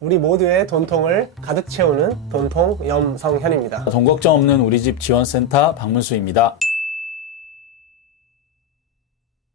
우리 모두의 돈통을 가득 채우는 돈통 염성현입니다. 돈 걱정 없는 우리 집 지원센터 박문수입니다.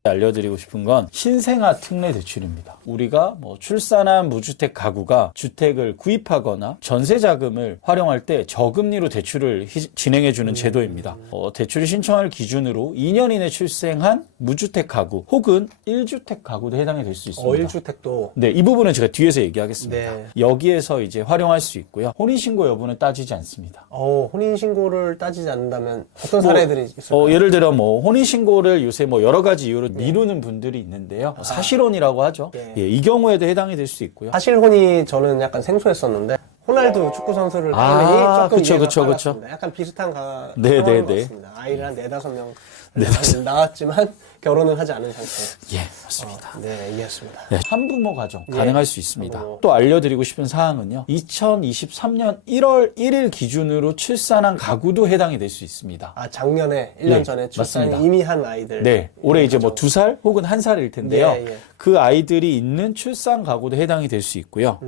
알려드리고 싶은 건 신생아 특례 대출입니다. 우리가 출산한 무주택 가구가 주택을 구입하거나 전세 자금을 활용할 때 저금리로 대출을 진행해주는 제도입니다. 대출 신청을 기준으로 2년 이내 출생한 무주택 가구 혹은 1주택 가구도 해당이 될 수 있습니다. 1주택도. 네, 이 부분은 제가 뒤에서 얘기하겠습니다. 네. 여기에서 이제 활용할 수 있고요. 혼인신고 여부는 따지지 않습니다. 혼인신고를 따지지 않는다면 어떤 사례들이 있을까요? 예를 들어 혼인신고를 요새 여러 가지 이유로 미루는 분들이 있는데요. 사실혼이라고 하죠. 예. 이 경우에도 해당이 될 수 있고요. 사실혼이 저는 약간 생소했었는데 호날두 축구 선수를 따르니 조금 그쵸, 이해가 그쵸. 빨랐습니다. 약간 비슷한 상황인 네. 것 같습니다. 아이를 한 4-5명 낳았지만 결혼을 하지 않은 상태. 예, 맞습니다. 네, 이해했습니다. 네, 한부모 가정 가능할 수 있습니다. 한부모. 또 알려드리고 싶은 사항은요. 2023년 1월 1일 기준으로 출산한 가구도 해당이 될 수 있습니다. 작년에 1년 예, 전에 출산을 맞습니다. 이미 한 아이들. 네, 올해 이제 가정. 2살 혹은 1살일 텐데요. 예. 그 아이들이 있는 출산 가구도 해당이 될 수 있고요.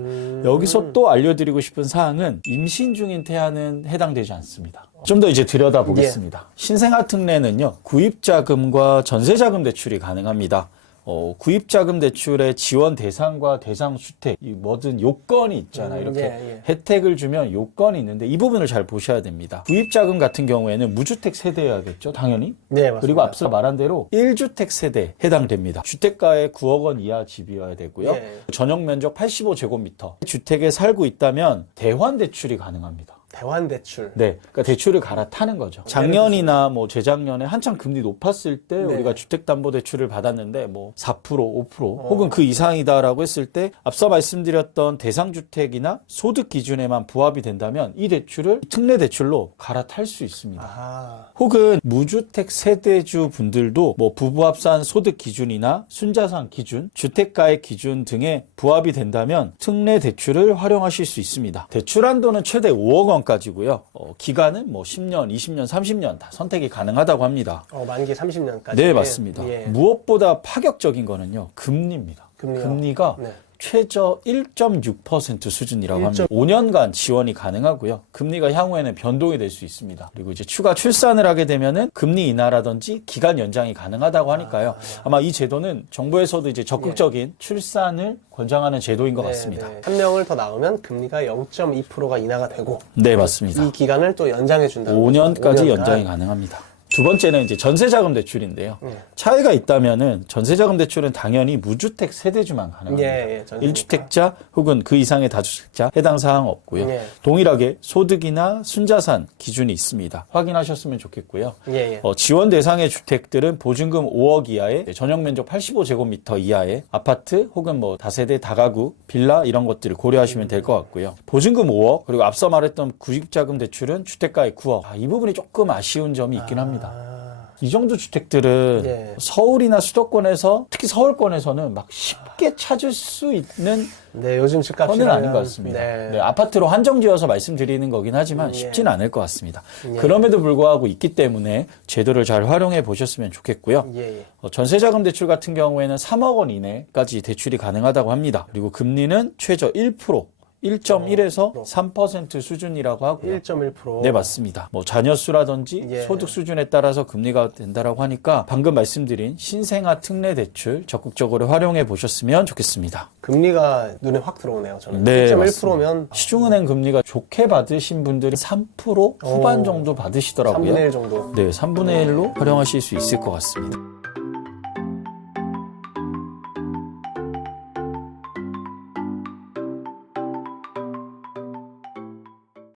여기서 또 알려드리고 싶은 사항은 임신 중인 태아는 해당되지 않습니다. 좀 더 이제 들여다보겠습니다. 신생아 특례는요, 구입자금과 전세자금 대출이 가능합니다. 구입자금 대출의 지원 대상과 대상 주택, 뭐든 요건이 있잖아요. 이렇게 혜택을 주면 요건이 있는데 이 부분을 잘 보셔야 됩니다. 구입자금 같은 경우에는 무주택 세대여야겠죠, 당연히. 네, 맞습니다. 그리고 앞서 말한 대로 1주택 세대에 해당됩니다. 주택가의 9억 원 이하 집이어야 되고요. 예. 전용 면적 85제곱미터. 주택에 살고 있다면 대환 대출이 가능합니다. 대환 대출. 네, 그러니까 대출을 갈아타는 거죠. 작년이나 재작년에 한창 금리 높았을 때 우리가 주택담보대출을 받았는데 4%, 5% 혹은 그 이상이다라고 했을 때 앞서 말씀드렸던 대상주택이나 소득 기준에만 부합이 된다면 이 대출을 특례 대출로 갈아탈 수 있습니다. 혹은 무주택 세대주 분들도 부부합산 소득 기준이나 순자산 기준, 주택가액 기준 등에 부합이 된다면 특례 대출을 활용하실 수 있습니다. 대출 한도는 최대 5억 원 까지고요. 기간은 10년, 20년, 30년 다 선택이 가능하다고 합니다. 만기 30년까지. 네, 맞습니다. 예. 무엇보다 파격적인 거는요. 금리입니다. 금리가 네. 최저 1.6% 수준이라고 합니다. 5년간 지원이 가능하고요. 금리가 향후에는 변동이 될 수 있습니다. 그리고 이제 추가 출산을 하게 되면은 금리 인하라든지 기간 연장이 가능하다고 하니까요. 아마 이 제도는 정부에서도 이제 적극적인 출산을 권장하는 제도인 것 같습니다. 한 명을 더 낳으면 금리가 0.2%가 인하가 되고. 네, 맞습니다. 이 기간을 또 연장해 준다는 5년까지 거죠. 연장이 가능합니다. 두 번째는 이제 전세자금 대출인데요. 차이가 있다면은 전세자금 대출은 당연히 무주택 세대주만 가능합니다. 전세니까. 1주택자 혹은 그 이상의 다주택자 해당 사항 없고요. 동일하게 소득이나 순자산 기준이 있습니다. 확인하셨으면 좋겠고요. 지원 대상의 주택들은 보증금 5억 이하의 전용 면적 85제곱미터 이하의 아파트 혹은 다세대 다가구 빌라 이런 것들을 고려하시면 될 것 같고요. 보증금 5억 그리고 앞서 말했던 구입자금 대출은 주택가의 9억. 이 부분이 조금 아쉬운 점이 있긴 합니다. 이 정도 주택들은 서울이나 수도권에서 특히 서울권에서는 막 쉽게 찾을 수 있는 요즘 집값이 는 아닌 것 같습니다. 아파트로 한정지어서 말씀드리는 거긴 하지만 쉽지는 않을 것 같습니다. 그럼에도 불구하고 있기 때문에 제도를 잘 활용해 보셨으면 좋겠고요. 전세자금 대출 같은 경우에는 3억 원 이내까지 대출이 가능하다고 합니다. 그리고 금리는 최저 1.1에서 3% 수준이라고 하고요. 1.1%. 네, 맞습니다. 자녀 수라든지 소득 수준에 따라서 금리가 된다라고 하니까 방금 말씀드린 신생아 특례 대출 적극적으로 활용해 보셨으면 좋겠습니다. 금리가 눈에 확 들어오네요. 저는. 네, 1.1%면 시중은행 금리가 좋게 받으신 분들이 3% 후반 정도 받으시더라고요. 3분의 1 정도. 네, 3분의 1로 활용하실 수 있을 것 같습니다.